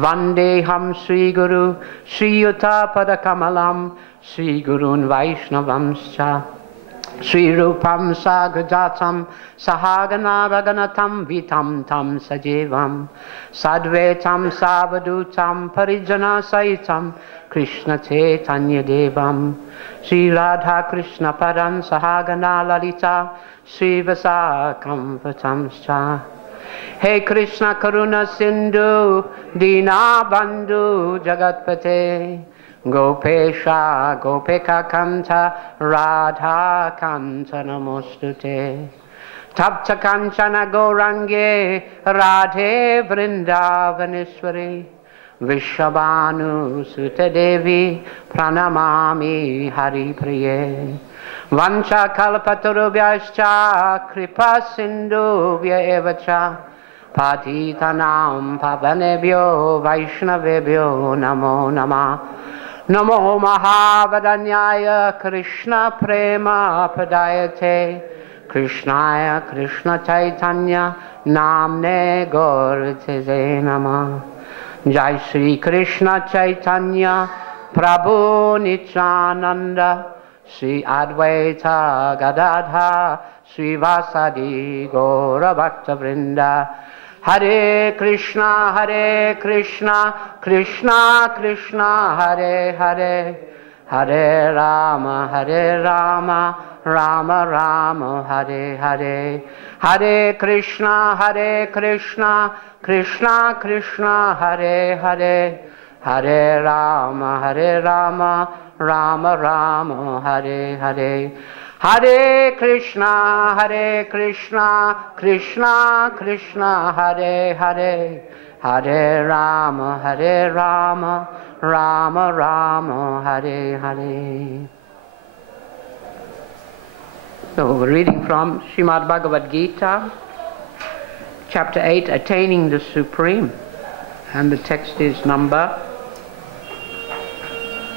Vandeham Sri Guru Sri Yuta Padakamalam Sri Gurun Vaishnavamscha Sri Rupam Sagajatam Sahagana Raganatam Vitam Tam Sajevam Sadvetam Savadutam Parijana Saitam Krishna Chaitanya Devam Sri Radha Krishna Param Sahagana Lalita Sri Vasakam Vatamscha Hey Krishna Karuna Sindhu Dina Bandhu Jagatpate Gopesha Gopeka Kanta Radha Kanta Namostute Tapta Kanchana Gourange Radhe Vrindavaneshwari Vishabhanu Sute Devi Pranamami Hari Priye Vancha Kalpatarubhyascha Kripa Sindhuvya Evacha Patitanam Pavanebhyo Vaishnavebhyo Namo Namah Namo Mahavadanyaya Krishna Prema Padayate Krishnaya Krishna Chaitanya Namne Gaurate Namah Jai Shri Krishna Chaitanya Prabhu Nityananda Sri Advaita Gadadha Sri Vasadi Gaura Bhakta Vrinda Hare Krishna Krishna Krishna Hare Hare Hare Rama Rama Rama Hare Hare Hare Krishna Krishna Krishna Hare Hare Hare Rama Rama Rama Hare Hare Hare Krishna Krishna Krishna Hare Hare Hare Rama Rama Rama Hare Hare. So we're reading from Srimad Bhagavad Gita, chapter 8, Attaining the Supreme, and the text is number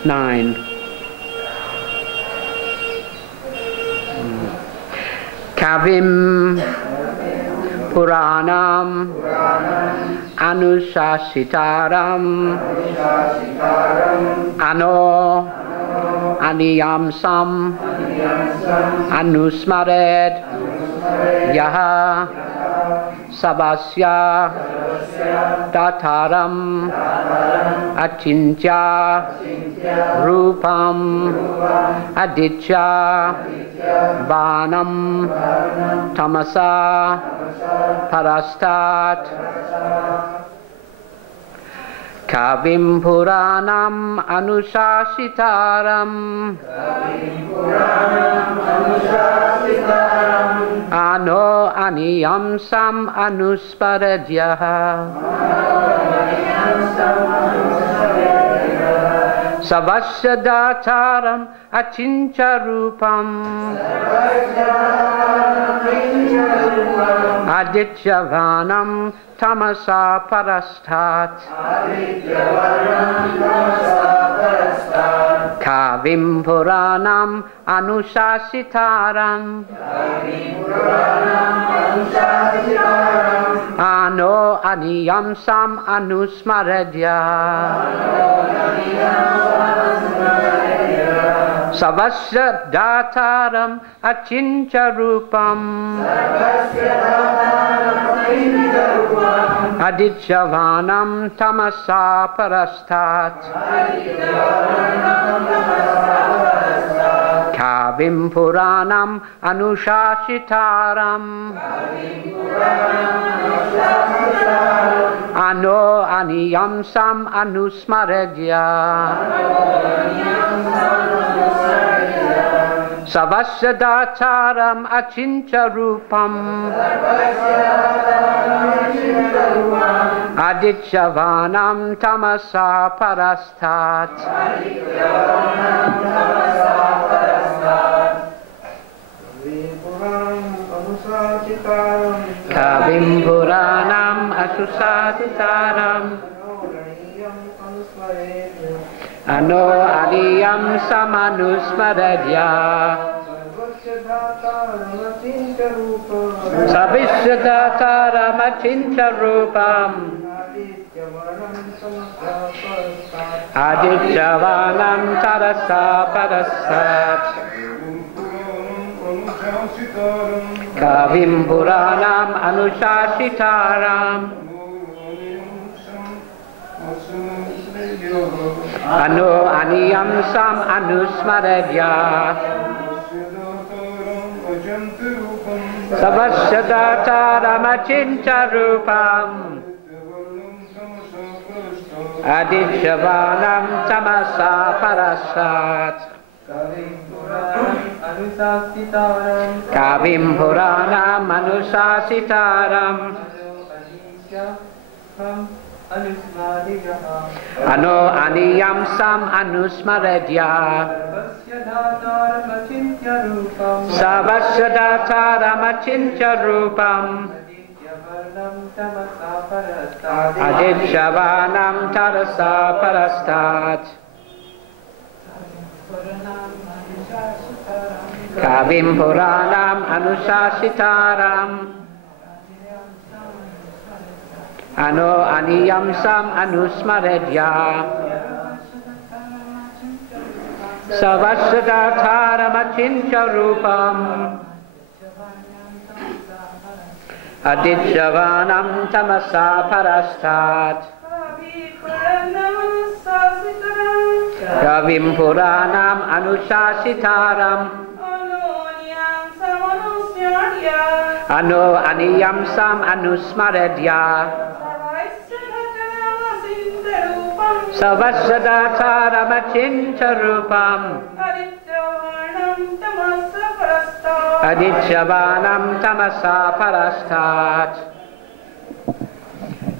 9. Kavim Puranam Anusasitaram Ano Aniyamsam Anusmared Yaha Sabasya Dataram Achintya Rupam Aditya Vanam Tamasa Parastat Kavim Puranam Anusasitaram Ano Aniyamsam Anusparadyaha Savasya Dataram Achincha Rupam Aditya Vanam Tamasa Parastat Kavim Puranam Anusasitaram Ano Aniyamsam Anusmaradya Savasya Dataram Achincha Rupam Aditya Vanam Tamasa Parastat Kavim Puranam Anushasitaram Ano Aniyamsam Anusmaradya Savasya Dataram Achincha Rupam Aditya Vanam Tamasa Parastat Kavim Puranam Asusatitaram Ano Adiyam Samanusmaradya Savisya Dataram Achincha Rupam Adityavanam tarasa parasat Kavim Puranam Anushashitaram Anu Aniyam Sam Anusmaredya Savasyadatharamachintarupam Adityavanam tamasa parasat Kavim Puranam Anusasitaram Ano Aniyam Sam Anusmaredya Savasyadatharamachintya Rupam Adityavanam tarasa parastat Kavim Puranam Anushasitaram Ano Aniyam Sam Anusmaredya Savasyadatharamachintya Rupam Adityavanam tamasa parastat Kavim Puranam Anushasitaram Ano Aniyam Sam Anusmaredya Savasyadatharamachintya Rupam Adityavanam tamasa parastat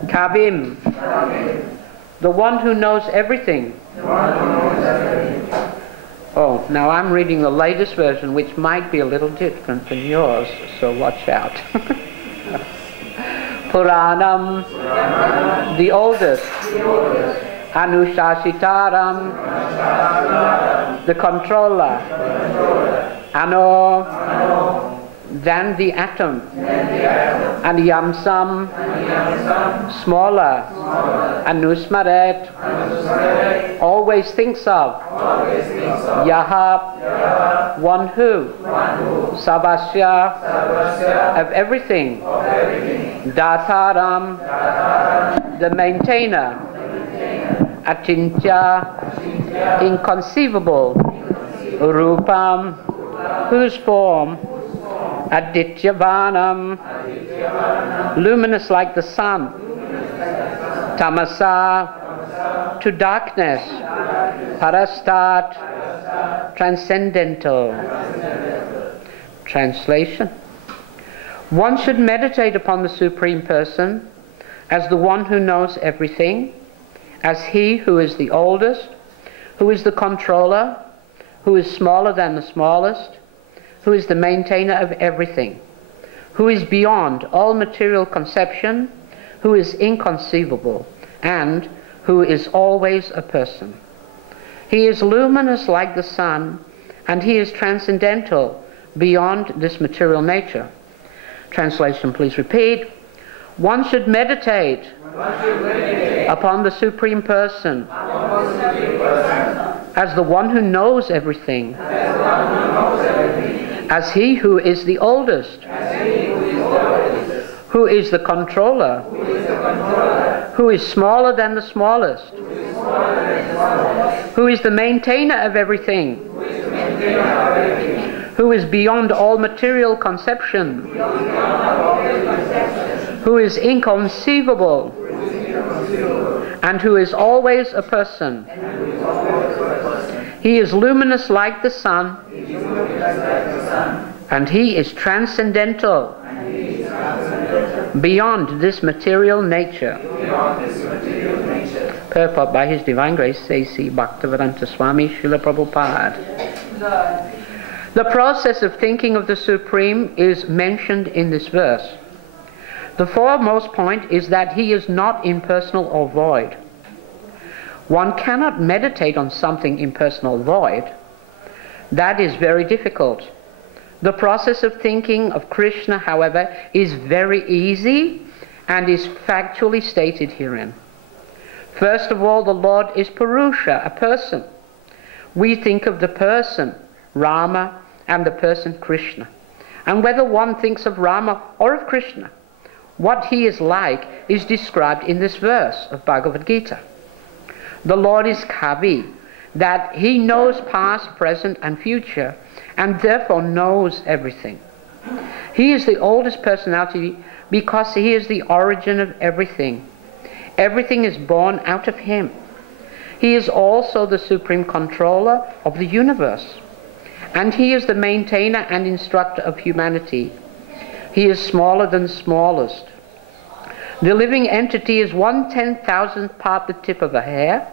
Kavim, the one who knows everything. Oh, now I'm reading the latest version, which might be a little different than yours, so watch out. Puranam, the oldest. Anushasitaram, the controller. Ano, than the atom. Aniyamsam, smaller. Anusmaret, always thinks of. Yaha, one who. Savasya, of everything. Dataram, the maintainer. Achintya, inconceivable. Rupam, whose form. Adityavanam, luminous like the sun. Tamasa, to darkness. Parastat, transcendental. Translation: one should meditate upon the Supreme Person as the one who knows everything, as he who is the oldest, who is the controller, who is smaller than the smallest, who is the maintainer of everything, who is beyond all material conception, who is inconceivable, and who is always a person. He is luminous like the sun, and he is transcendental beyond this material nature. Translation, please repeat. One should meditate upon the Supreme Person as the one who knows everything, as he who is the oldest, who is the controller, who is smaller than the smallest, who is the maintainer of everything, who is beyond all material conception, who is inconceivable, and who is always a person. He is luminous like the sun, and he is transcendental beyond this material nature. Purport by His Divine Grace A.C. Bhaktivedanta Swami Srila Prabhupada. The process of thinking of the Supreme is mentioned in this verse. The foremost point is that he is not impersonal or void. One cannot meditate on something impersonal or void. That is very difficult. The process of thinking of Krishna, however, is very easy and is factually stated herein. First of all, the Lord is Purusha, a person. We think of the person, Rama, and the person, Krishna. And whether one thinks of Rama or of Krishna, what he is like is described in this verse of Bhagavad Gita. The Lord is Kavi, that he knows past, present, and future, and therefore knows everything. He is the oldest personality because he is the origin of everything. Everything is born out of him. He is also the supreme controller of the universe, and he is the maintainer and instructor of humanity. He is smaller than the smallest. The living entity is 1/10,000th part the tip of a hair,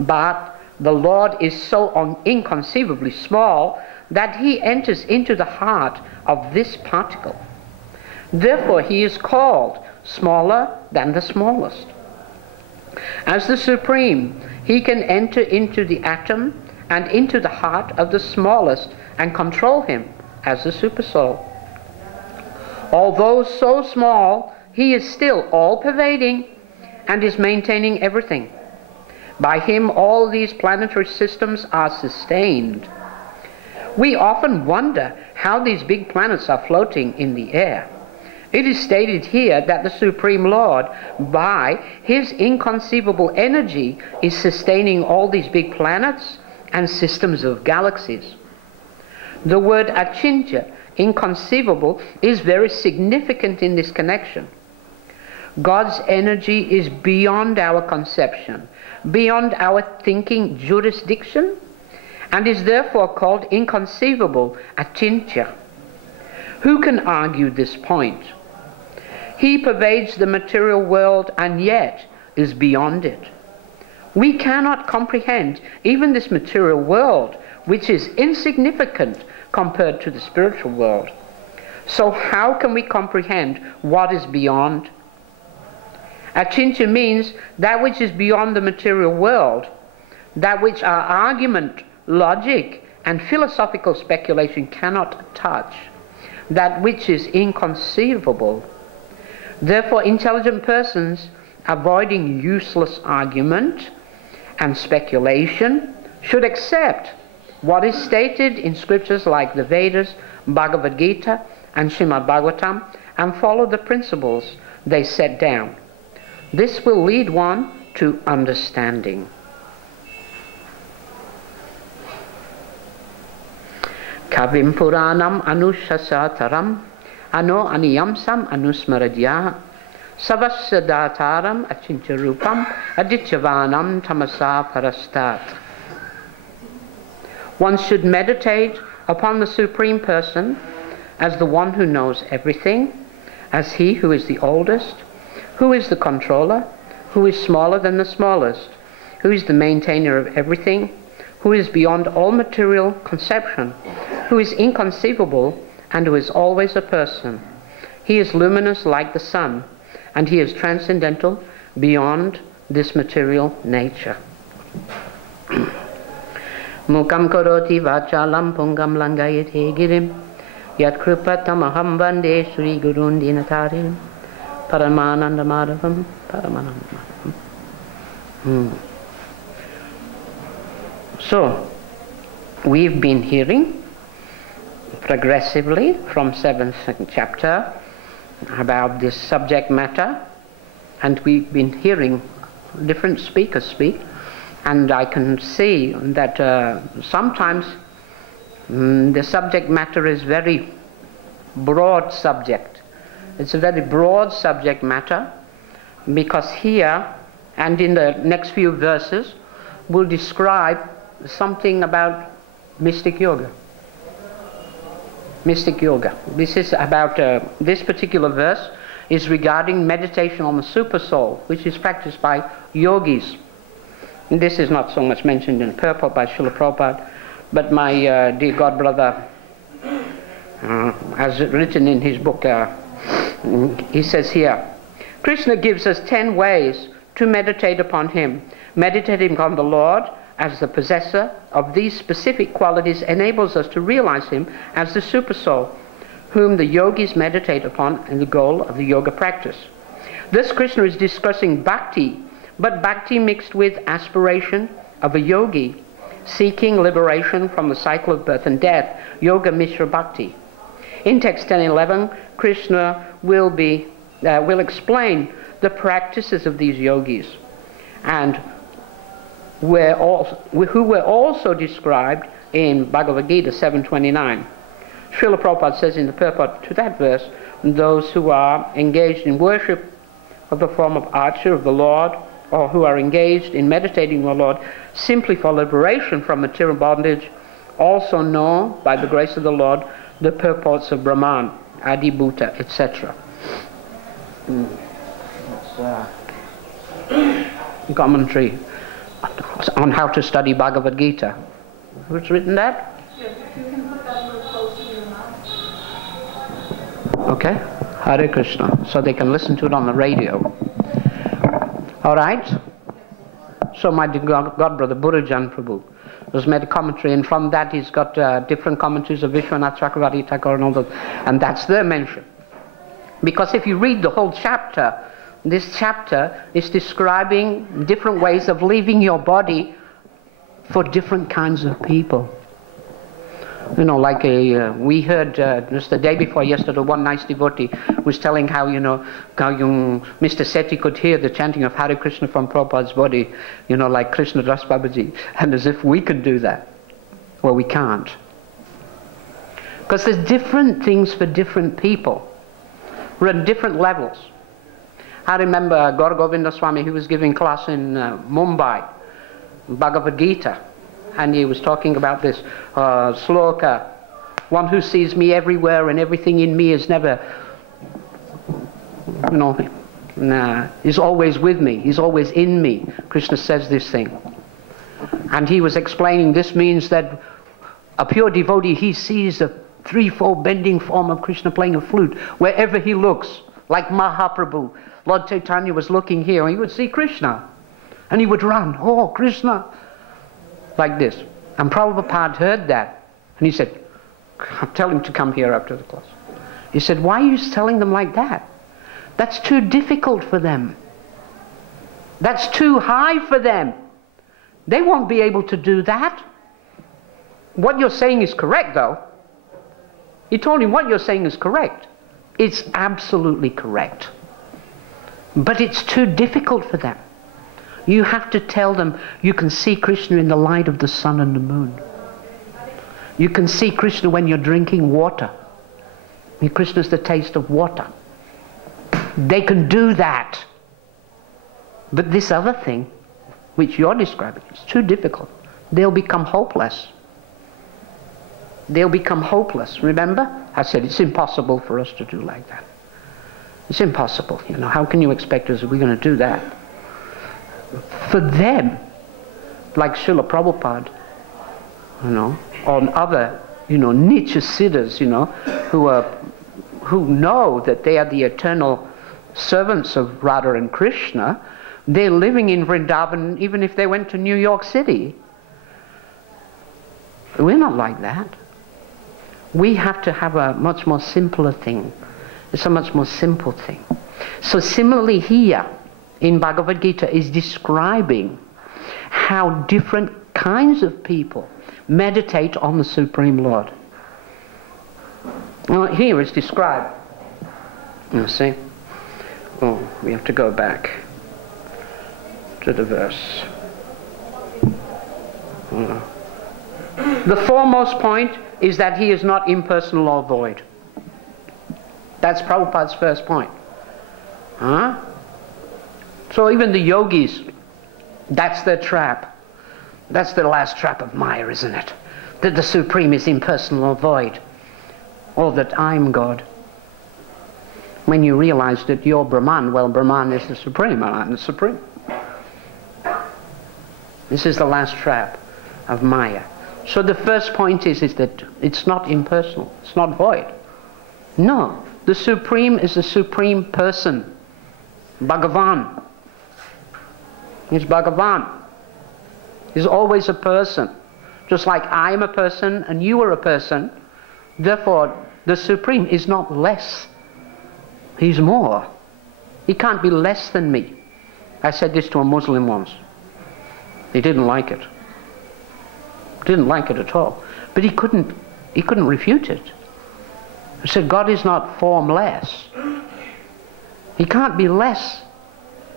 but the Lord is so inconceivably small that he enters into the heart of this particle. Therefore he is called smaller than the smallest. As the Supreme, he can enter into the atom and into the heart of the smallest and control him as the Supersoul. Although so small, he is still all-pervading and is maintaining everything. By him, all these planetary systems are sustained. We often wonder how these big planets are floating in the air. It is stated here that the Supreme Lord, by his inconceivable energy, is sustaining all these big planets and systems of galaxies. The word achintya, inconceivable, is very significant in this connection. God's energy is beyond our conception, beyond our thinking jurisdiction, and is therefore called inconceivable, achintya. Who can argue this point? He pervades the material world and yet is beyond it. We cannot comprehend even this material world, which is insignificant compared to the spiritual world. So how can we comprehend what is beyond? Achintya means that which is beyond the material world, that which our argument, logic, and philosophical speculation cannot touch, that which is inconceivable. Therefore, intelligent persons, avoiding useless argument and speculation, should accept what is stated in scriptures like the Vedas, Bhagavad Gita, and Srimad Bhagavatam, and follow the principles they set down. This will lead one to understanding. Kavim Puranam Anushasataram Ano Aniyamsam Anusmaradya Savasya Dataram Achintya Rupam Adityavanam Tamasa Parastat. One should meditate upon the Supreme Person as the one who knows everything, as he who is the oldest, who is the controller, who is smaller than the smallest, who is the maintainer of everything, who is beyond all material conception, who is inconceivable, and who is always a person. He is luminous like the sun, and he is transcendental beyond this material nature. Mukam karoti vachalam pungam langayate girim yat kripatamaham vande Sri Gurun Dinatarim Paramananda Madhavam Paramananda Madhavam. So, we've been hearing progressively from 7th chapter about this subject matter, and we've been hearing different speakers speak, and I can see that sometimes the subject matter is very broad subject. It's a very broad subject matter, because here and in the next few verses we'll describe something about mystic yoga. Mystic yoga. This is about, this particular verse is regarding meditation on the super soul, which is practiced by yogis. And this is not so much mentioned in the purport by Srila Prabhupada, but my dear god brother has written in his book, he says here, Krishna gives us 10 ways to meditate upon him. Meditating on the Lord as the possessor of these specific qualities enables us to realize him as the super soul, whom the yogis meditate upon in the goal of the yoga practice. This Krishna is discussing bhakti, but bhakti mixed with aspiration of a yogi seeking liberation from the cycle of birth and death, yoga mishra bhakti. In text 10:11, Krishna will explain the practices of these yogis, and who were also described in Bhagavad Gita 7:29. Srila Prabhupada says in the purport to that verse, those who are engaged in worship of the form of archer of the Lord, or who are engaged in meditating on the Lord simply for liberation from material bondage, also know by the grace of the Lord the purports of Brahman, Adi Bhuta, etc. Commentary on how to study Bhagavad Gita. Who's written that? Yes, if you can put that a little closer to your mouth. Okay. Hare Krishna. So they can listen to it on the radio. All right? So my dear God brother, Buddhajan Prabhu, has made a commentary, and from that he's got different commentaries of Vishwanath Chakravarti Thakur and all those, and that's their mention. Because if you read the whole chapter, this chapter is describing different ways of leaving your body for different kinds of people. You know, like we heard just the day before yesterday, one nice devotee was telling how, Mr. Sethi could hear the chanting of Hare Krishna from Prabhupada's body, like Krishna Das Babaji, and as if we could do that. Well, we can't. Because there's different things for different people. We're at different levels. I remember Gaura Govinda Swami, who was giving class in Mumbai, Bhagavad Gita, and he was talking about this sloka, one who sees me everywhere and everything in me is never, is always with me, he's always in me. Krishna says this thing. And he was explaining this means that a pure devotee, he sees a threefold bending form of Krishna playing a flute wherever he looks, like Mahaprabhu. Lord Chaitanya was looking here and he would see Krishna and he would run, oh Krishna, like this. And Prabhupada heard that and he said, tell him to come here after the class. He said, why are you telling them like that? That's too difficult for them. That's too high for them. They won't be able to do that. What you're saying is correct though. He told him what you're saying is correct. It's absolutely correct. But it's too difficult for them. You have to tell them you can see Krishna in the light of the sun and the moon. You can see Krishna when you're drinking water. Krishna's the taste of water. They can do that. But this other thing, which you're describing, is too difficult. They'll become hopeless. They'll become hopeless. Remember? I said it's impossible for us to do like that. It's impossible. How can you expect us, we're going to do that? For them, like Srila Prabhupada, or other, Nitya Siddhas, who know that they are the eternal servants of Radha and Krishna, they're living in Vrindavan even if they went to New York City. We're not like that. We have to have a much more simpler thing. It's a much more simple thing. So similarly here in Bhagavad Gita is describing how different kinds of people meditate on the Supreme Lord. Well, here it's described. You see? Oh, we have to go back to the verse. The foremost point is that he is not impersonal or void. That's Prabhupada's first point. So even the yogis, that's their trap. That's the last trap of Maya, isn't it? That the Supreme is impersonal or void. Or that I'm God. When you realize that you're Brahman, well, Brahman is the Supreme, and I'm the Supreme. This is the last trap of Maya. So the first point is that it's not impersonal. It's not void. No. The Supreme is the Supreme Person. Bhagavan. He's Bhagavan. He's always a person. Just like I am a person and you are a person. Therefore, the Supreme is not less. He's more. He can't be less than me. I said this to a Muslim once. He didn't like it. Didn't like it at all. But he couldn't refute it. I said, God is not formless. He can't be less.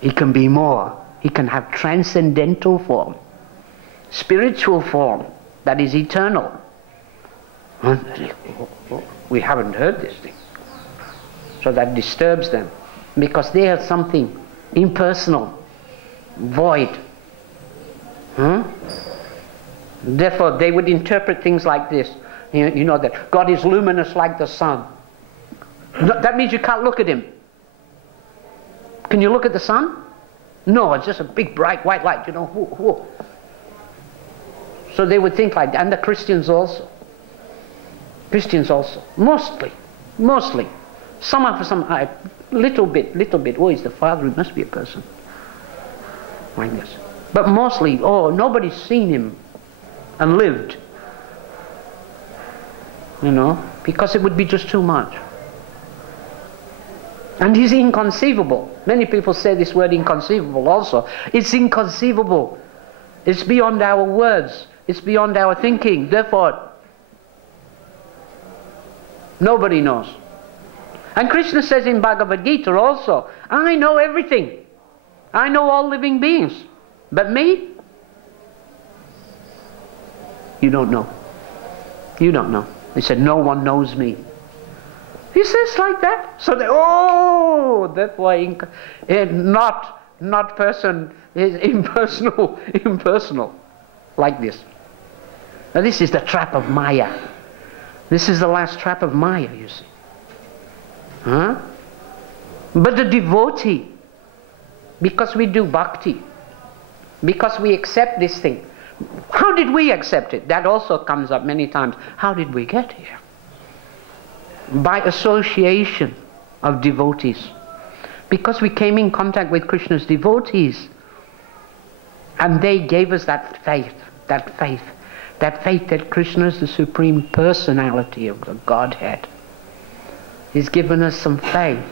He can be more. He can have transcendental form, spiritual form that is eternal. We haven't heard this thing. So that disturbs them, because they have something impersonal, void. Therefore, they would interpret things like this. You know that God is luminous like the sun. That means you can't look at him. Can you look at the sun? No, it's just a big bright white light, you know. Whoa, whoa. So they would think like that. And the Christians also. Mostly. Some, little bit. Oh, he's the Father, he must be a person. Like this. But mostly, oh, nobody's seen him and lived. You know, because it would be just too much. And he's inconceivable. Many people say this word inconceivable also. It's inconceivable. It's beyond our words. It's beyond our thinking. Therefore, nobody knows. And Krishna says in Bhagavad Gita also, I know everything. I know all living beings. But me? You don't know. You don't know. He said, no one knows me. He says like that. So they, oh, that's why not person is impersonal. Like this. Now this is the trap of Maya. This is the last trap of Maya, you see. But the devotee, because we do bhakti, because we accept this thing. How did we accept it? That also comes up many times. How did we get here? By association of devotees. Because we came in contact with Krishna's devotees. And they gave us that faith that Krishna is the Supreme Personality of the Godhead. He's given us some faith.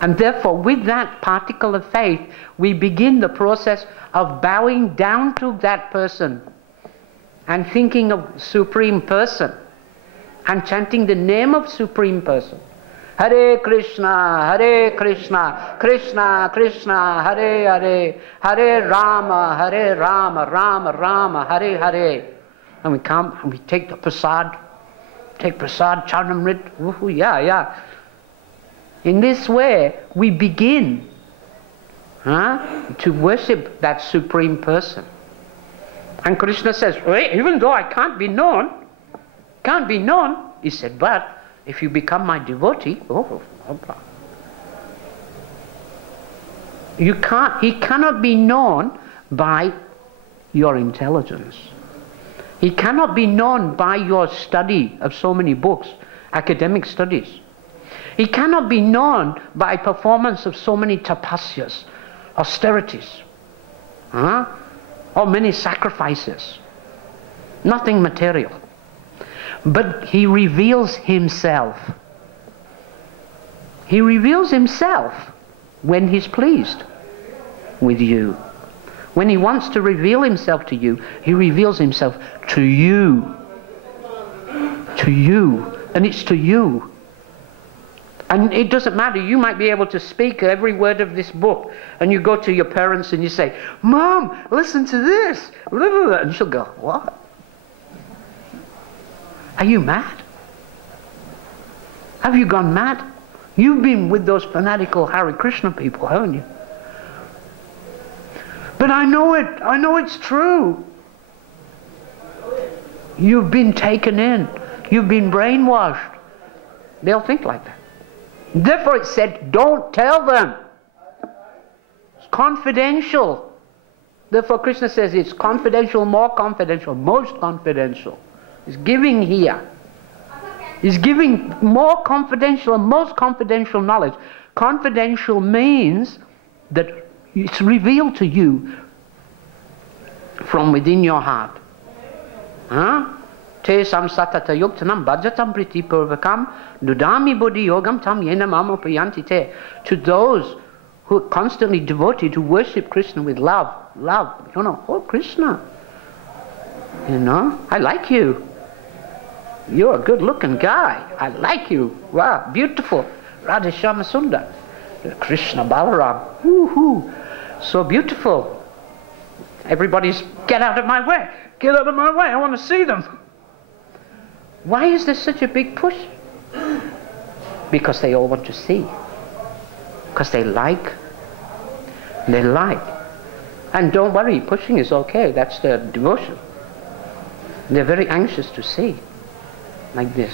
And therefore, with that particle of faith, we begin the process of bowing down to that person and thinking of Supreme Person and chanting the name of Supreme Person. Hare Krishna, Krishna Krishna, Hare Hare, Hare Rama, Rama Rama, Hare Hare. And we come and we take the prasad, Charnamrit, yeah. In this way, we begin to worship that Supreme Person. And Krishna says, even though I can't be known, he said, but if you become my devotee, he cannot be known by your intelligence. He cannot be known by your study of so many books, academic studies. He cannot be known by performance of so many tapasyas, austerities, or many sacrifices. Nothing material. But he reveals himself. He reveals himself when he's pleased with you. When he wants to reveal himself to you, he reveals himself to you. To you. And it's to you. And it doesn't matter. You might be able to speak every word of this book. And you go to your parents and you say, Mom, listen to this. And she'll go, what? Are you mad? Have you gone mad? You've been with those fanatical Hare Krishna people, haven't you? But I know it. I know it's true. You've been taken in. You've been brainwashed. They'll think like that. Therefore it said, don't tell them. It's confidential. Therefore Krishna says it's confidential, more confidential, most confidential. He's giving here. He's giving more confidential and most confidential knowledge. Confidential means that it's revealed to you from within your heart. Te samsatata yuktanam bhajatam priti purvakam dudami buddhi yogam tam yena mama priyanti te. To those who are constantly devoted, who worship Krishna with love. Love, you know, oh Krishna, you know, I like you. You're a good-looking guy. I like you. Wow, beautiful. Radha Shyama Sundar. Krishna Balaram. Woo-hoo. So beautiful. Everybody's, get out of my way. Get out of my way. I want to see them. Why is there such a big push? Because they all want to see. Because they like. They like. And don't worry, pushing is okay. That's their devotion. They're very anxious to see. Like this.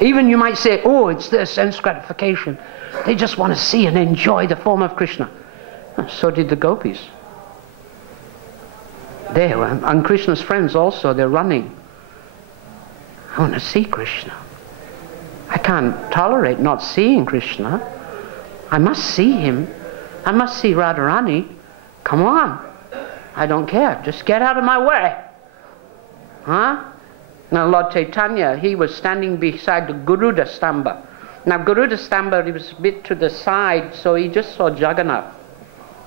Even you might say, oh, it's their sense gratification. They just want to see and enjoy the form of Krishna. So did the gopis. They were, and Krishna's friends also, they're running. I want to see Krishna. I can't tolerate not seeing Krishna. I must see him. I must see Radharani. Come on. I don't care. Just get out of my way. Huh? Now Lord Chaitanya, he was standing beside the Garuda Stamba. Now Garuda Stamba, he was a bit to the side, so he just saw Jagannath.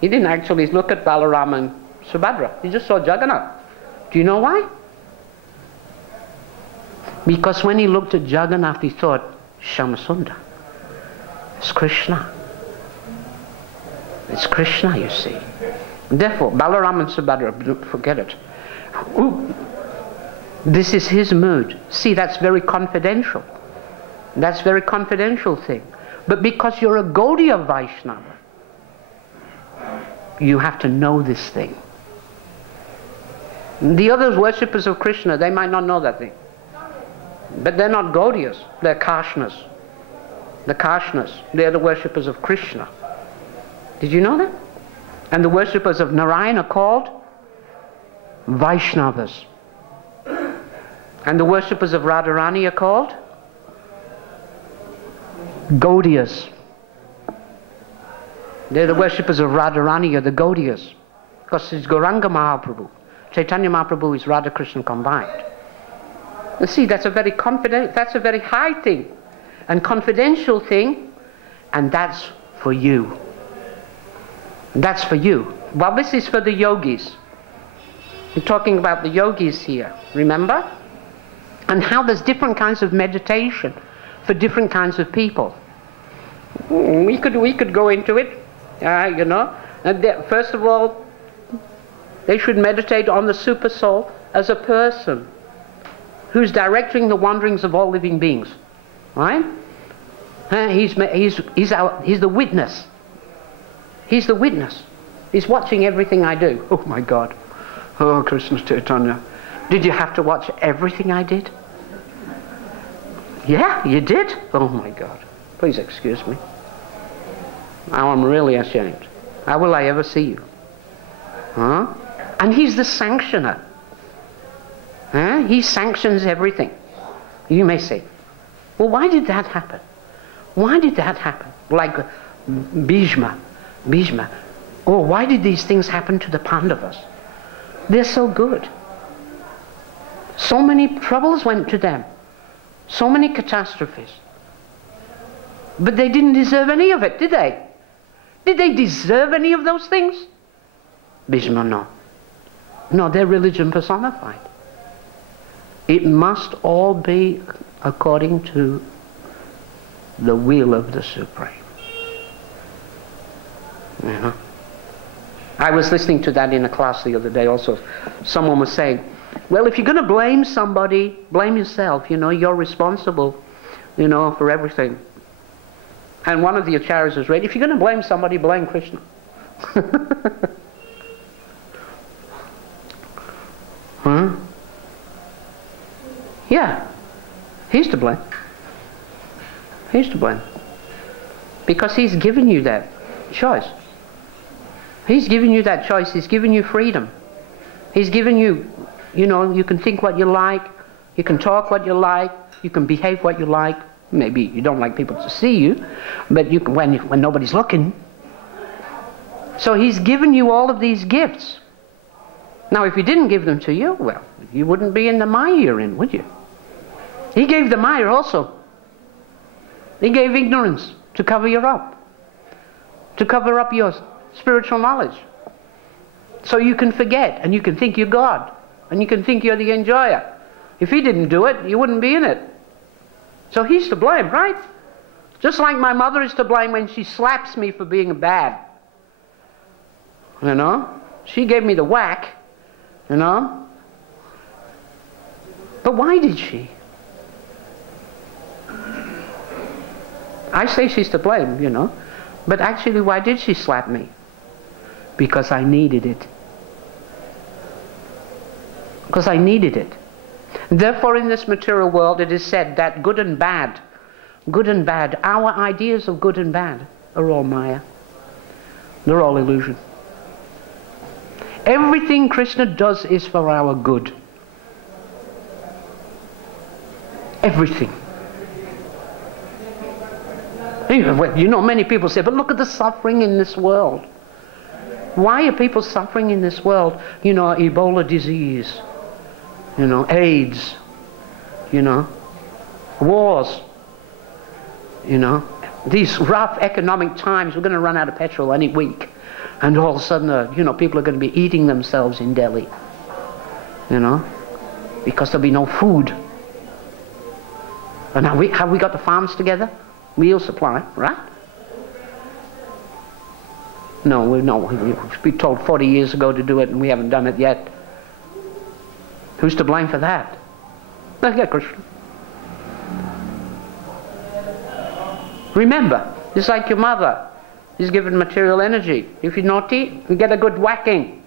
He didn't actually look at Balarama and Subhadra. He just saw Jagannath. Do you know why? Because when he looked at Jagannath, he thought, Shyamasundar. It's Krishna. It's Krishna, you see. Therefore, Balarama and Subhadra, forget it. Ooh. This is his mood. See, that's very confidential. That's very confidential thing. But because you're a Gaudiya Vaishnava, you have to know this thing. The other worshippers of Krishna, they might not know that thing. But they're not Gaudiyas, they're Karshnas. The Karshnas, they're the worshippers of Krishna. Did you know that? And the worshippers of Narayana are called Vaishnavas. And the worshippers of Radharani are called Gaudiyas. They're the worshippers of Radharani are the Gaudiyas. Because it's Gauranga Mahaprabhu. Chaitanya Mahaprabhu is Radha Krishna combined. You see, that's a very confident, that's a very high thing. And confidential thing. And that's for you. That's for you. Well, this is for the yogis. We're talking about the yogis here. Remember? And how there's different kinds of meditation for different kinds of people. We could go into it, you know. And first of all, they should meditate on the Super Soul as a person who's directing the wanderings of all living beings, right? He's the witness. He's the witness. He's watching everything I do. Oh my God. Oh, Krishna Chaitanya. Did you have to watch everything I did? Yeah, you did? Oh my God. Please excuse me. Now I'm really ashamed. How will I ever see you? Huh? And he's the sanctioner. Huh? He sanctions everything. You may say, well, why did that happen? Why did that happen? Like Bhishma. Oh, why did these things happen to the Pandavas? They're so good. So many troubles went to them. So many catastrophes. But they didn't deserve any of it, did they? Did they deserve any of those things? Bhishma, no. No, they're religion personified. It must all be according to the will of the Supreme. You know? I was listening to that in a class the other day also. Someone was saying, well, if you're going to blame somebody, blame yourself. You know, you're responsible, you know, for everything. And one of the acharyas was right, if you're going to blame somebody, blame Krishna. Huh? Yeah. He's to blame. He's to blame. Because he's given you that choice. He's given you that choice. He's given you freedom. He's given you, you know, you can think what you like. You can talk what you like. You can behave what you like. Maybe you don't like people to see you, but you can when nobody's looking. So he's given you all of these gifts. Now, if he didn't give them to you, well, you wouldn't be in the Maya you're in, would you? He gave the Maya also. He gave ignorance to cover you up, to cover up your spiritual knowledge. So you can forget, and you can think you're God, and you can think you're the enjoyer. If he didn't do it, you wouldn't be in it. So he's to blame, right? Just like my mother is to blame when she slaps me for being bad. You know? She gave me the whack, you know? But why did she? I say she's to blame, you know. But actually, why did she slap me? Because I needed it. Because I needed it. Therefore, in this material world, it is said that good and bad, our ideas of good and bad are all Maya. They're all illusion. Everything Krishna does is for our good. Everything. You know, many people say, but look at the suffering in this world. Why are people suffering in this world? You know, Ebola disease, you know, AIDS, you know, wars, you know, these rough economic times. We're going to run out of petrol any week. And all of a sudden, you know, people are going to be eating themselves in Delhi, you know, because there'll be no food. And have we got the farms together? Meal supply, right? No, we told 40 years ago to do it, and we haven't done it yet. Who's to blame for that? Yeah, Krishna. Remember, it's like your mother. He's given material energy. If you're naughty, you get a good whacking.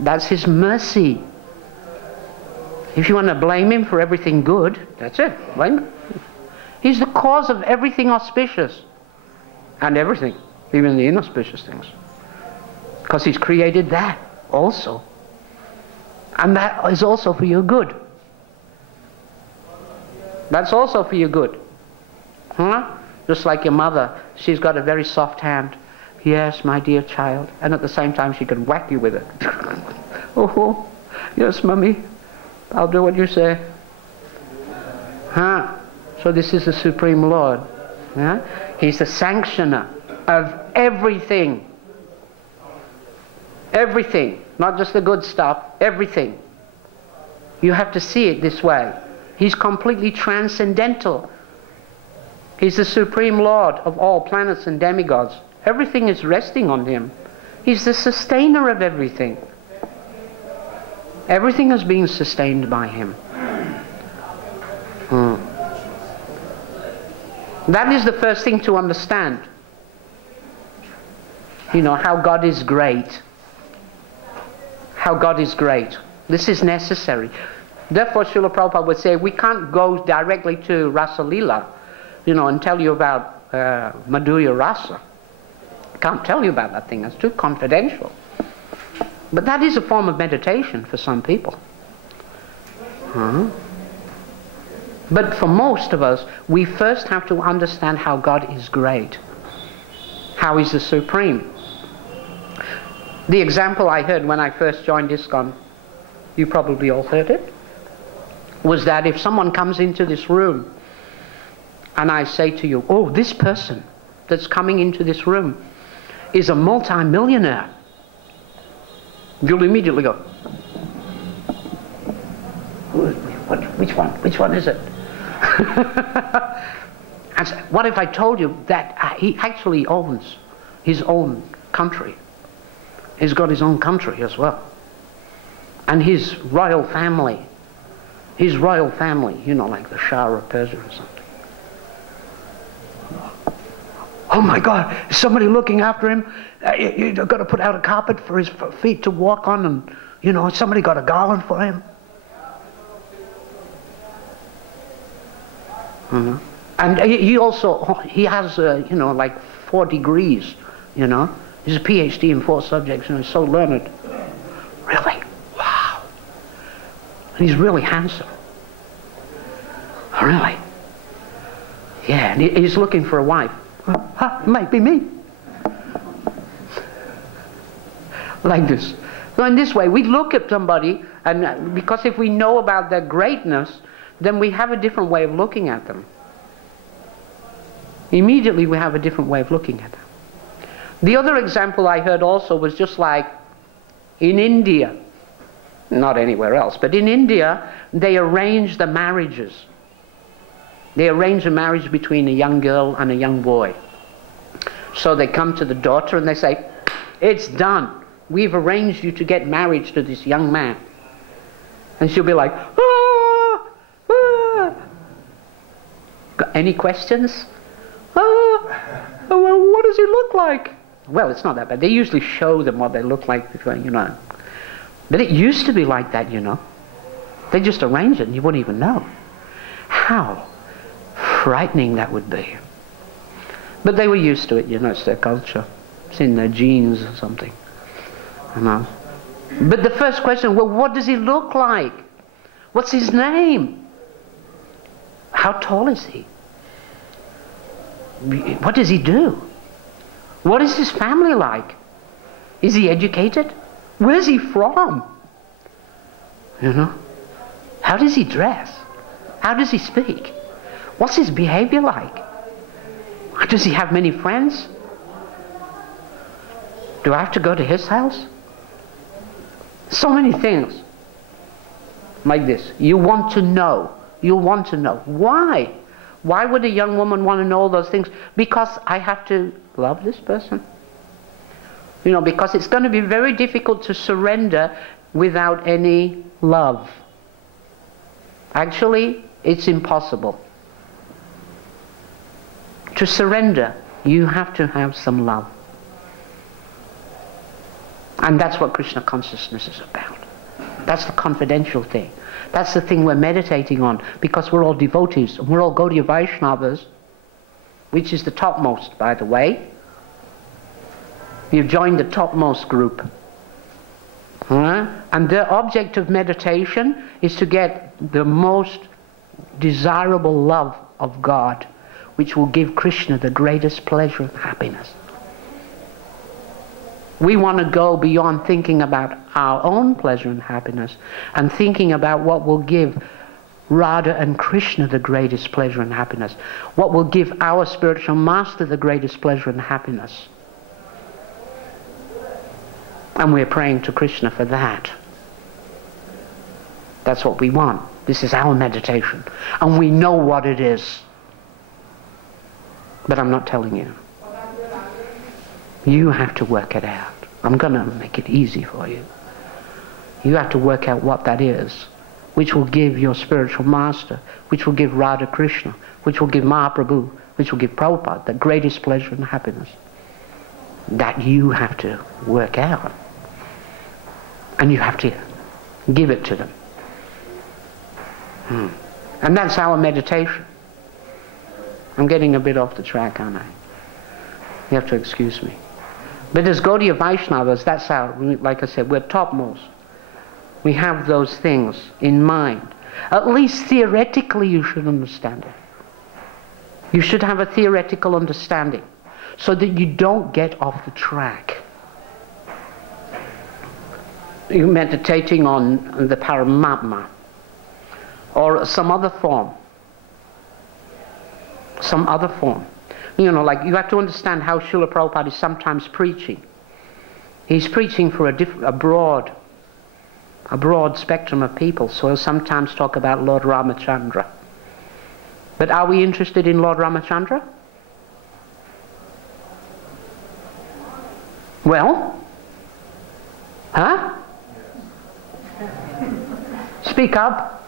That's his mercy. If you want to blame him for everything good, that's it. Blame him. He's the cause of everything auspicious. And everything, even the inauspicious things. Because he's created that also. And that is also for your good. That's also for your good. Huh? Just like your mother, she's got a very soft hand. Yes, my dear child. And at the same time, she can whack you with it. Oh, yes, mummy. I'll do what you say. Huh? So this is the Supreme Lord. Yeah? He's the sanctioner of everything. Everything. Not just the good stuff. Everything. You have to see it this way. He's completely transcendental. He's the Supreme Lord of all planets and demigods. Everything is resting on him. He's the sustainer of everything. Everything is being sustained by him. That is the first thing to understand. You know, how God is great. How God is great. This is necessary. Therefore, Srila Prabhupada would say, we can't go directly to Rasa Leela, you know, and tell you about Madhurya Rasa. I can't tell you about that thing. That's too confidential. But that is a form of meditation for some people. But for most of us, we first have to understand how God is great. How He's the Supreme. The example I heard when I first joined ISKCON, you probably all heard it, was that if someone comes into this room and I say to you, oh, this person that's coming into this room is a multi-millionaire, you'll immediately go, which one? Which one is it? And so, what if I told you that he actually owns his own country? He's got his own country as well. And his royal family, you know, like the Shah of Persia or something. Oh my God, is somebody looking after him? You've got to put out a carpet for his feet to walk on, and, you know, somebody got a garland for him. And he has, you know, like 4 degrees, you know. He's a PhD in 4 subjects, and he's so learned. Really? Wow. And he's really handsome. Really? Yeah, and he's looking for a wife. It might be me. Like this. So in this way, we look at somebody, and because if we know about their greatness, then we have a different way of looking at them. Immediately we have a different way of looking at them. The other example I heard also was just like in India, not anywhere else, but in India, they arrange the marriages. They arrange a marriage between a young girl and a young boy. So they come to the daughter and they say, it's done. We've arranged you to get married to this young man. And she'll be like, ah, ah. Got any questions? Ah, well, what does he look like? Well, it's not that bad. They usually show them what they look like before, you know. But it used to be like that, you know. They just arrange it and you wouldn't even know. How frightening that would be. But they were used to it, you know, it's their culture. It's in their genes or something. You know. But the first question, well, what does he look like? What's his name? How tall is he? What does he do? What is his family like? Is he educated? Where's he from? You know? How does he dress? How does he speak? What's his behavior like? Does he have many friends? Do I have to go to his house? So many things like this. You want to know. You want to know. Why? Why would a young woman want to know all those things? Because I have to love this person. You know, because it's going to be very difficult to surrender without any love. Actually, it's impossible. To surrender, you have to have some love. And that's what Krishna consciousness is about. That's the confidential thing. That's the thing we're meditating on, because we're all devotees, and we're all Gaudiya Vaishnavas, which is the topmost, by the way. You've joined the topmost group. And the object of meditation is to get the most desirable love of God, which will give Krishna the greatest pleasure and happiness. We want to go beyond thinking about our own pleasure and happiness and thinking about what will give Radha and Krishna the greatest pleasure and happiness. What will give our spiritual master the greatest pleasure and happiness. And we're praying to Krishna for that. That's what we want. This is our meditation. And we know what it is. But I'm not telling you. You have to work it out. I'm going to make it easy for you. You have to work out what that is, which will give your spiritual master, which will give Radha Krishna, which will give Mahaprabhu, which will give Prabhupada the greatest pleasure and happiness. That you have to work out. And you have to give it to them. And that's our meditation. I'm getting a bit off the track, aren't I? You have to excuse me. But as Gaudiya Vaishnavas, that's our, like I said, we're topmost. We have those things in mind. At least theoretically you should understand it. You should have a theoretical understanding so that you don't get off the track. You're meditating on the Paramatma or some other form. Some other form. You know, like you have to understand how Srila Prabhupada is sometimes preaching. He's preaching for a broad spectrum of people. So he'll sometimes talk about Lord Ramachandra. But are we interested in Lord Ramachandra? Well? Huh? Speak up.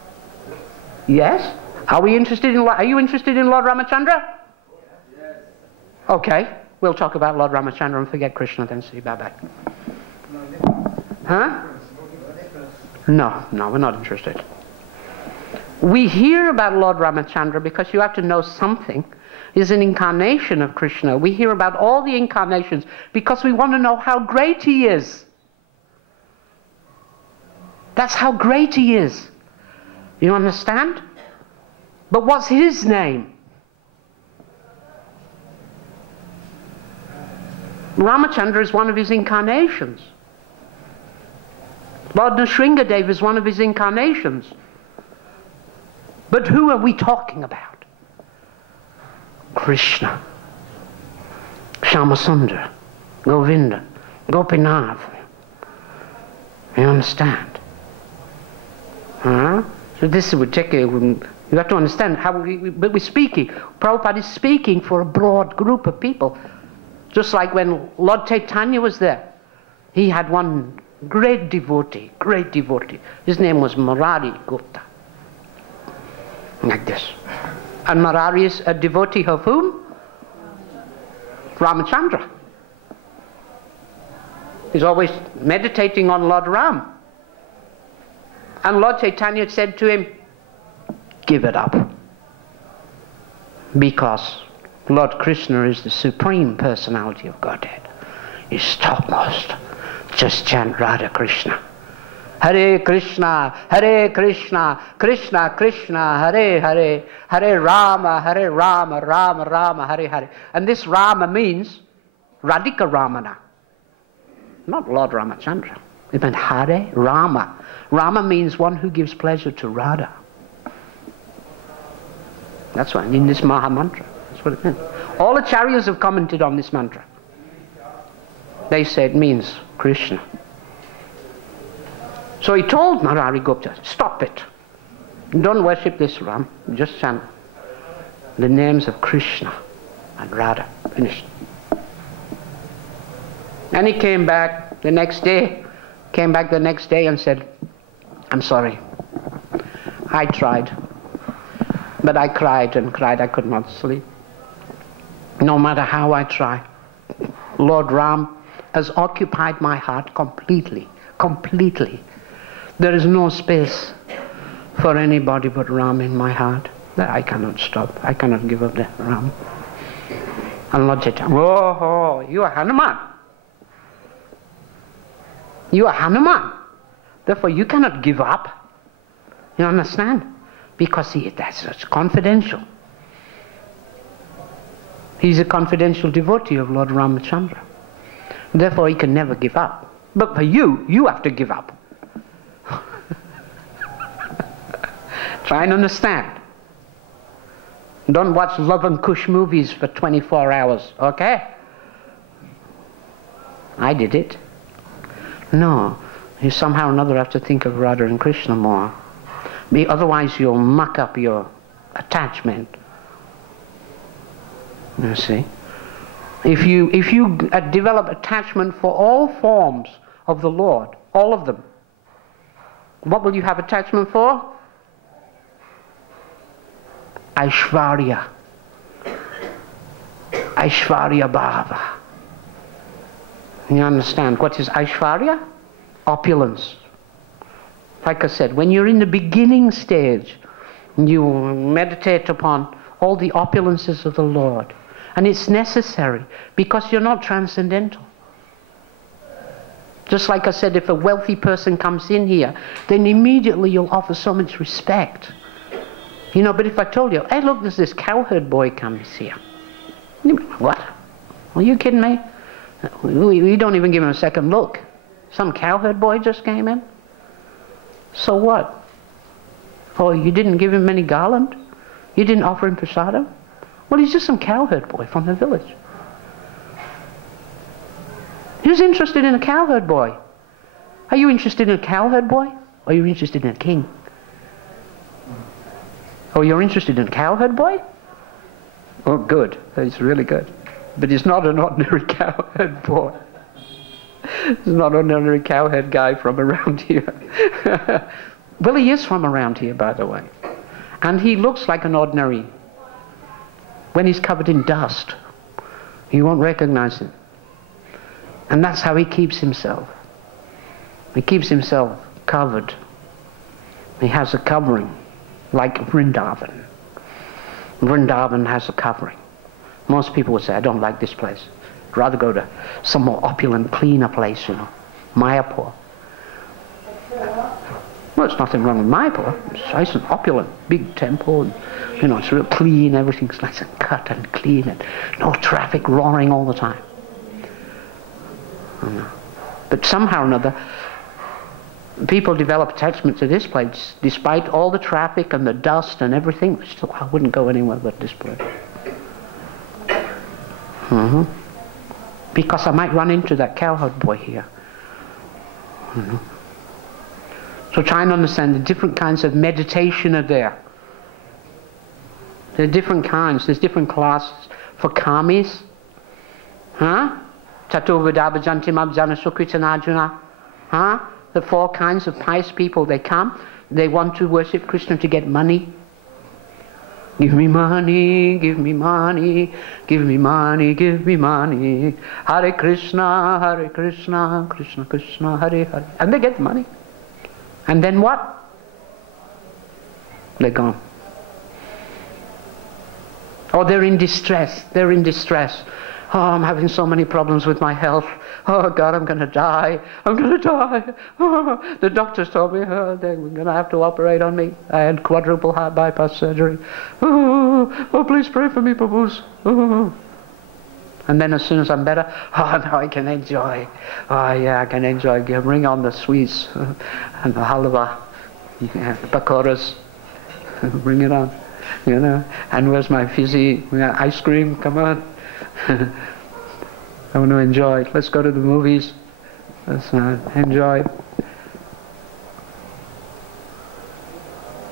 Yes? Are you interested in Lord Ramachandra? Okay, we'll talk about Lord Ramachandra and forget Krishna then. See, bye-bye. Huh? No, we're not interested. We hear about Lord Ramachandra because you have to know something is an incarnation of Krishna. We hear about all the incarnations because we want to know how great he is. That's how great he is. You understand? But what's his name? Ramachandra is one of his incarnations. Lord Nrsingadev is one of his incarnations. But who are we talking about? Krishna, Shyamasundar, Govinda, Gopinath. You understand? Huh? So this would take you have to understand how but we're speaking. Prabhupada is speaking for a broad group of people. Just like when Lord Chaitanya was there. He had one great devotee. His name was Murari Gupta. Like this. And Murari is a devotee of whom? Ramachandra. He's always meditating on Lord Ram. And Lord Chaitanya said to him, give it up. Because Lord Krishna is the Supreme Personality of Godhead. He's topmost. Just chant Radha Krishna. Hare Krishna, Krishna Krishna, Hare Hare, Hare Rama, Rama Rama, Hare Hare. And this Rama means Radhika Ramana. Not Lord Ramachandra. It meant Hare Rama. Rama means one who gives pleasure to Radha. That's why in this Maha Mantra. That's what it means. All the Acharyas have commented on this mantra. They say it means Krishna. So he told Murari Gupta, stop it. Don't worship this Ram. Just chant the names of Krishna and Radha. Finished. And he came back the next day and said, I'm sorry. I tried. But I cried and cried. I could not sleep. No matter how I try. Lord Ram has occupied my heart completely. There is no space for anybody but Ram in my heart. I cannot stop. I cannot give up the Ram. And Lord Chaitanya, oh, you are Hanuman. You are Hanuman. Therefore you cannot give up. You understand? Because that's confidential. He's a confidential devotee of Lord Ramachandra. Therefore he can never give up. But for you, you have to give up. Try and understand. Don't watch Love and Kush movies for 24 hours, okay? I did it. No, you somehow or another have to think of Radha and Krishna more. Otherwise you'll muck up your attachment. You see? If you develop attachment for all forms of the Lord, all of them, what will you have attachment for? Aishvarya. Aishvarya Bhava. You understand? What is Aishvarya? Opulence. Like I said, when you're in the beginning stage, you meditate upon all the opulences of the Lord. And it's necessary because you're not transcendental. Just like I said, if a wealthy person comes in here, then immediately you'll offer so much respect. You know, but if I told you, hey look, there's this cowherd boy comes here. What? Are you kidding me? We don't even give him a second look. Some cowherd boy just came in? So what? Oh, you didn't give him any garland? You didn't offer him prasadam? Well, he's just some cowherd boy from the village. Who's interested in a cowherd boy? Are you interested in a cowherd boy? Or are you interested in a king? Oh, you're interested in a cowherd boy? Oh, good. He's really good. But he's not an ordinary cowherd boy. He's not an ordinary cowherd guy from around here. Well, he is from around here, by the way. And he looks like an ordinary. When he's covered in dust, you won't recognize him. And that's how he keeps himself. He keeps himself covered. He has a covering, like Vrindavan. Vrindavan has a covering. Most people would say, I don't like this place. I'd rather go to some more opulent, cleaner place, you know. Mayapur. Well, there's nothing wrong with Mayapur. It's nice and opulent, big temple, and, you know, it's real clean, everything's nice and cut and clean, and no traffic roaring all the time. But somehow or another, people develop attachment to this place, despite all the traffic and the dust and everything. Still, I wouldn't go anywhere but this place. Because I might run into that cowherd boy here. So try and understand the different kinds of meditation are there. There are different kinds. There's different classes for karmis. Tato Vidabhajantim Abjana Sukritanajuna. The 4 kinds of pious people, they come. They want to worship Krishna to get money. Give me money, give me money, give me money, give me money. Hare Krishna, Krishna Krishna, Hare Hare. And they get money. And then what? They're gone. Or they're in distress. They're in distress. Oh, I'm having so many problems with my health. Oh God, I'm going to die. I'm going to die. Oh, the doctors told me they're going to have to operate on me. I had quadruple heart bypass surgery. Oh, please pray for me, Prabhu. Oh. And then as soon as I'm better, now I can enjoy. Oh yeah, I can enjoy. Bring on the sweets and the halwa, the pakoras. Bring it on. And where's my fizzy ice cream? Come on. I want to enjoy. Let's go to the movies. Let's enjoy.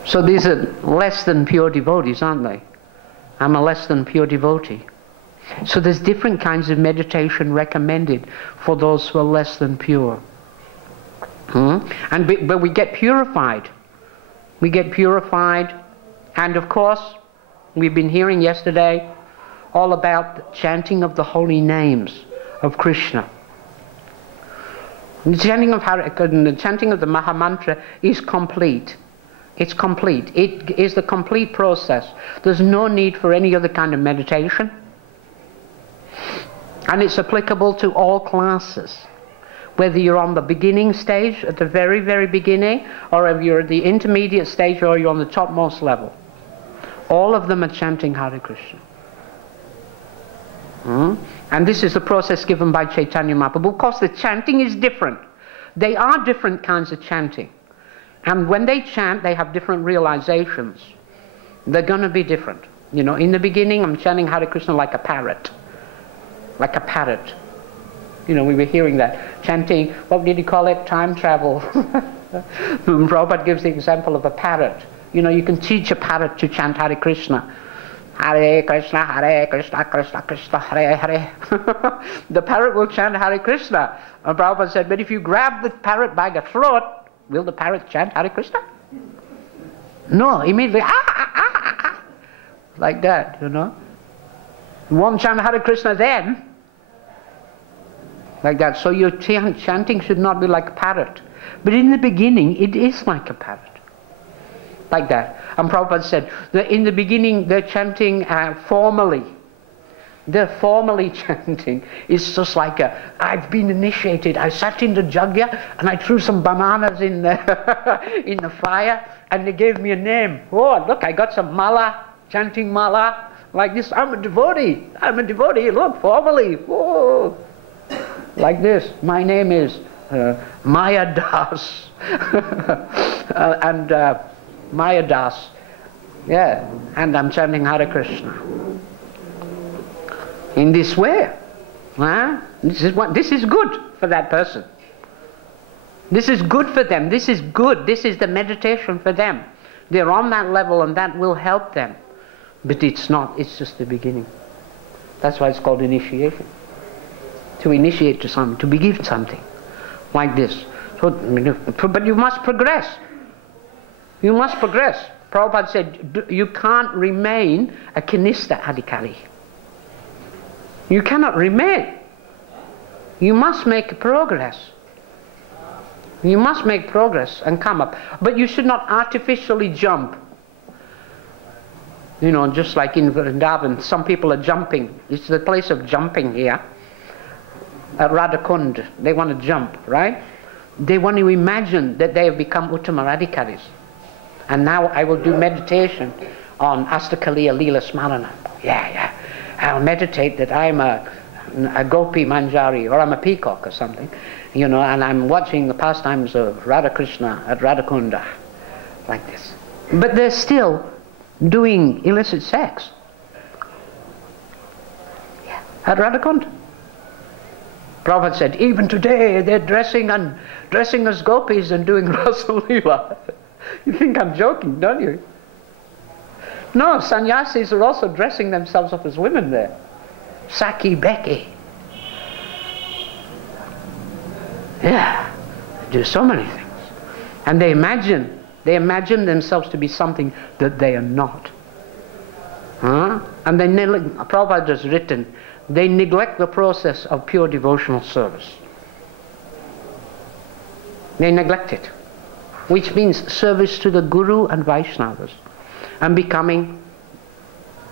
So these are less than pure devotees, aren't they? I'm a less than pure devotee. So there's different kinds of meditation recommended for those who are less than pure. But we get purified. We get purified. And of course, we've been hearing yesterday all about the chanting of the holy names of Krishna. The chanting of the Mahamantra is complete. It's complete. It is the complete process. There's no need for any other kind of meditation. And it's applicable to all classes. Whether you're on the beginning stage, at the very, very beginning, or if you're at the intermediate stage, or you're on the topmost level. All of them are chanting Hare Krishna. And this is the process given by Chaitanya Mahaprabhu. Of course, the chanting is different. They are different kinds of chanting. And when they chant, they have different realizations. They're going to be different. In the beginning, I'm chanting Hare Krishna like a parrot. Like a parrot. We were hearing that. Chanting, what did he call it? Time travel. Prabhupada gives the example of a parrot. You can teach a parrot to chant Hare Krishna. Hare Krishna, Krishna Krishna, Hare Hare. The parrot will chant Hare Krishna. And Prabhupada said, but if you grab the parrot by the throat, will the parrot chant Hare Krishna? No, immediately, like that, It won't chant Hare Krishna then. Like that. So your chanting should not be like a parrot. But in the beginning, it is like a parrot. Like that. And Prabhupada said that in the beginning they're chanting formally. They're formally chanting. It's just like I've been initiated. I sat in the jagya and I threw some bananas in the fire and they gave me a name. Oh, look, I got some mala, chanting mala. Like this, I'm a devotee. I'm a devotee. Look, formally. Oh. Like this. My name is Maya Das. Maya Das. Yeah. And I'm chanting Hare Krishna. In this way. This is good for that person. This is good for them. This is good. This is the meditation for them. They're on that level and that will help them. But it's not. It's just the beginning. That's why it's called initiation. To initiate to something, to begin something like this. So, but you must progress. You must progress. Prabhupada said, you can't remain a Kanista Adhikari. You cannot remain. You must make progress. You must make progress and come up. But you should not artificially jump. Just like in Vrindavan, some people are jumping. It's the place of jumping here. At Radhakund, they want to jump, right? They want to imagine that they have become Uttama Radhikaris. And now I will do meditation on Astakaliya Leela Smarana. Yeah. I'll meditate that I'm a Gopi Manjari, or I'm a peacock or something, and I'm watching the pastimes of Radhakrishna at Radhakunda, like this. But they're still doing illicit sex. Yeah. at Radhakund. Prabhupada said, even today they're dressing as gopis and doing Rasa Leela. You think I'm joking, don't you? No, sannyasis are also dressing themselves up as women there. Saki Becky. Yeah, they do so many things. And they imagine themselves to be something that they are not. Huh? And they Prabhupada has written, they neglect the process of pure devotional service. They neglect it, which means service to the Guru and Vaishnavas, and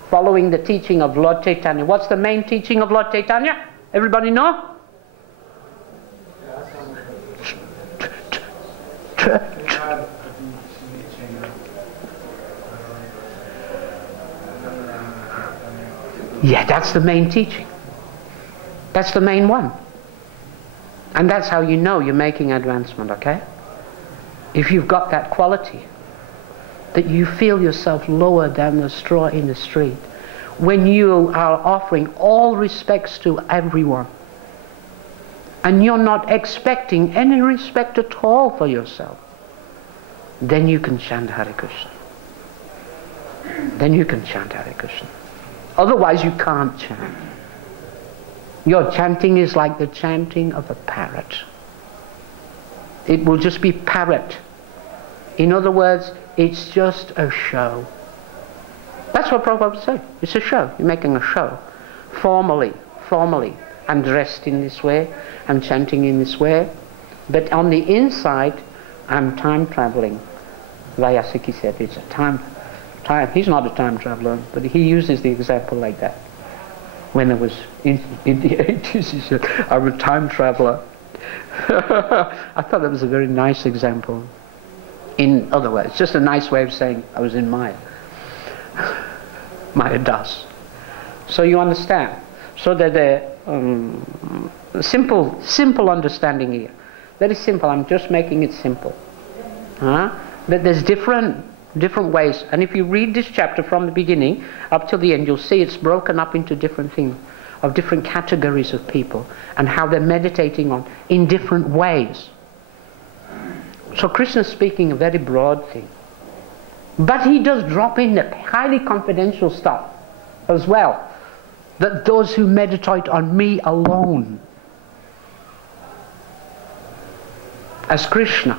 following the teaching of Lord Chaitanya. What's the main teaching of Lord Chaitanya? Everybody know? Yeah, that's the main teaching. That's the main one. And that's how you know you're making advancement, okay? If you've got that quality, that you feel yourself lower than the straw in the street, when you are offering all respects to everyone, and you're not expecting any respect at all for yourself, then you can chant Hare Krishna. Then you can chant Hare Krishna. Otherwise you can't chant. Your chanting is like the chanting of a parrot. It will just be parrot. In other words, it's just a show. That's what Prabhupada said. It's a show. You're making a show. Formally. I'm dressed in this way. I'm chanting in this way. But on the inside, I'm time traveling. Vayasiki said it's a time. He's not a time traveler, but he uses the example like that. When I was in the 80s, he said, I'm a time traveler. I thought that was a very nice example. In other words, just a nice way of saying I was in Maya. Maya Das. So you understand. So that the simple understanding here. Very simple. I'm just making it simple. But there's different ways. And if you read this chapter from the beginning up till the end, you'll see it's broken up into different things, of different categories of people, and how they're meditating on in different ways. So Krishna's speaking a very broad thing. But he does drop in the highly confidential stuff as well. That those who meditate on me alone, as Krishna.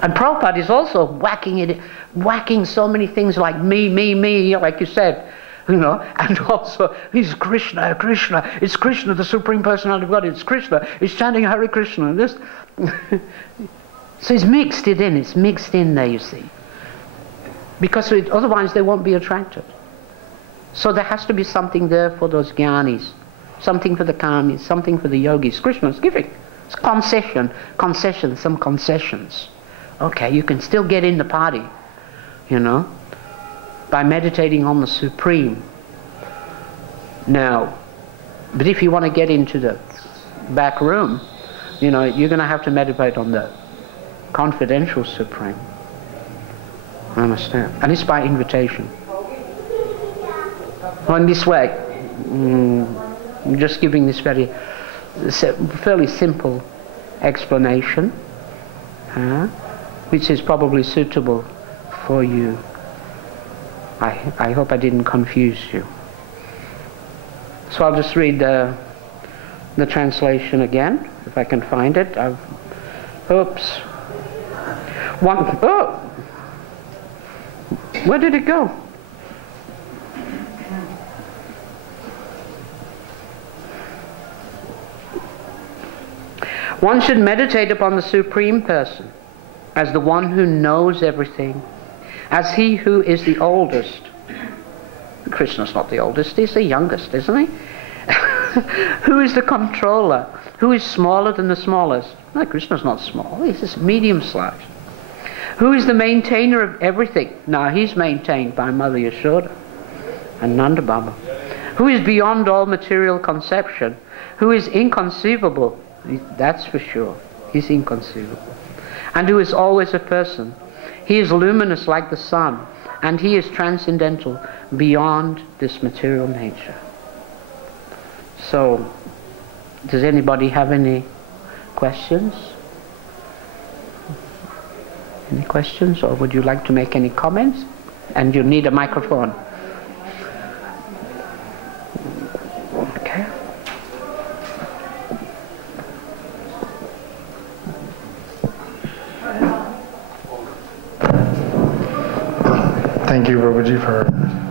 And Prabhupada is also whacking so many things like me, like you said, you know, and also he's Krishna, it's Krishna, the Supreme Personality of God, it's Krishna, he's chanting Hare Krishna, and this. So it's mixed in there, you see. Because otherwise they won't be attracted. So there has to be something there for those jnanis, something for the karmis, something for the yogis. Krishna's giving. It's some concessions. Okay, you can still get in the party, you know, by meditating on the Supreme. Now, but if you want to get into the back room, you know, you're going to have to meditate on the confidential Supreme. I understand. And it's by invitation. Well, in this way, I'm just giving this fairly simple explanation, which is probably suitable for you. I hope I didn't confuse you. So I'll just read the translation again, if I can find it. Where did it go? One should meditate upon the Supreme Person as the one who knows everything, as he who is the oldest. Krishna's not the oldest, he's the youngest, isn't he? Who is the controller, who is smaller than the smallest. No, Krishna's not small, he's just medium-sized. Who is the maintainer of everything? Now he's maintained by Mother Yashoda and Nanda Baba. Who is beyond all material conception, who is inconceivable. That's for sure. He's inconceivable. And who is always a person. He is luminous like the sun, and he is transcendental beyond this material nature. So, does anybody have any questions? Any questions, or would you like to make any comments? And you need a microphone. Okay. Thank you, Prabhuji, for